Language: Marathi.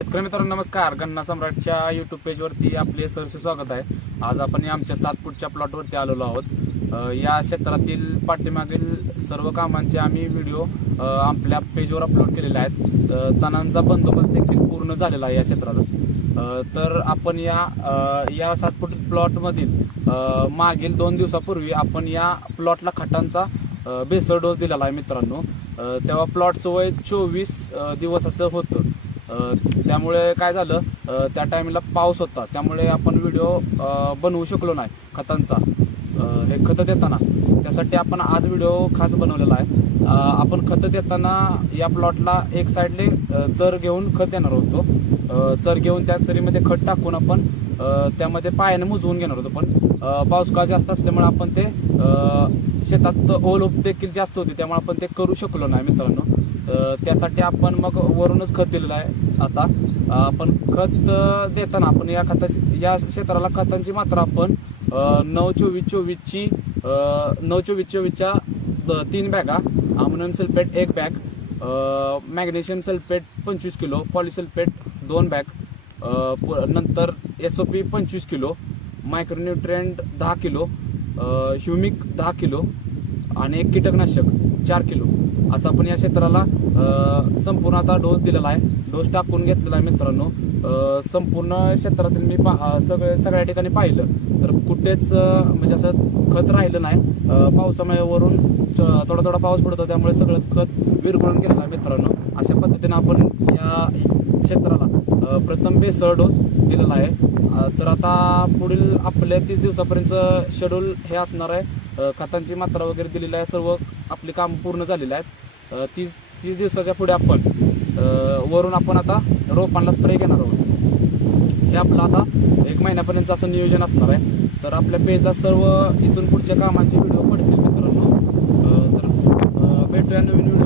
शेतकरी मित्रांनो नमस्कार. गन्ना सम्राटच्या युट्यूब पेजवरती आपले सरसे स्वागत आहे. आज आपण आमच्या सात फूटच्या प्लॉटवरती आलेलो आहोत. या क्षेत्रातील पाठीमागील सर्व कामांचे आम्ही व्हिडिओ आपल्या पेजवर अपलोड केलेले आहेत. तणांचा बंदोबस्त देखील पूर्ण झालेला आहे या क्षेत्रात तर आपण या या सात फूट प्लॉटमधील मागील दोन दिवसापूर्वी आपण या प्लॉटला खटांचा बेसर बेसळ डोस दिलेला आहे मित्रांनो. तेव्हा प्लॉटचं वय चोवीस दिवस असं होतं. त्यामुळे काय झालं त्या टायमिंगला पाऊस होता. त्यामुळे आपण व्हिडिओ बनवू शकलो नाही खतांचा. हे खतं देताना. त्यासाठी आपण आज व्हिडिओ खास बनवलेला आहे. आपण खतं देताना या प्लॉटला एक साईडले चर घेऊन खत देणार होतो. चर घेऊन त्या चरीमध्ये खत टाकून आपण त्यामध्ये पायाने मुजवून घेणार होतो. पण पावसाळा पाऊस जास्त असल्यामुळे आपण ते शेतात ओल देखील जास्त होती. त्यामुळे आपण ते करू शकलो नाही मित्रांनो. तर त्यासाठी आपण मग वरूनच खत दिलेलं आहे आता. आपण खत देताना आपण या खताची या क्षेत्राला खतांची मात्रा आपण नऊ चोवीस चोवीसची नऊ चोवीस चोवीसच्या द- तीन बॅगा अमोनियम सल्फेट एक बॅग मॅग्नेशियम सल्फेट पंचवीस किलो पॉलिसल्फेट दोन बॅग प- नंतर एस ओ पी पंचवीस किलो मायक्रोन्युट्रियंट दहा किलो ह्युमिक दहा किलो आणि एक कीटकनाशक चार किलो. असं आपण या क्षेत्राला संपूर्ण आता डोस दिलेला आहे. डोस टाकून घेतलेला आहे मित्रांनो. संपूर्ण क्षेत्रातील मी पा सगळ्या सगळे सगळ्या ठिकाणी पाहिलं. तर कुठेच म्हणजे असं खत राहिलं नाही. पावसामुळे वरून च- थोडा थोडा पाऊस पडतो त्यामुळे सगळं खत विरघळून गेलेलं आहे मित्रांनो. अशा पद्धतीने आपण या क्षेत्राला प्रथम बेसळ डोस दिलेला आहे. तर आता पुढील आपल्या तीस दिवसापर्यंत शेड्यूल हे असणार आहे. खतांची मात्रा वगैरे दिलेली आहे सर्व आपली कामं पूर्ण झालेली आहेत. तीस तीस दिवसाच्या पुढे आपण वरून आपण आता रोपांना स्प्रे घेणार आहोत. हे आपलं आता एक महिन्यापर्यंत असं नियोजन असणार आहे. तर आपल्या पेजला सर्व इथून पुढच्या कामांचे व्हिडिओ पडतील मित्रांनो. तर भेटूया नवीन व्हिडिओ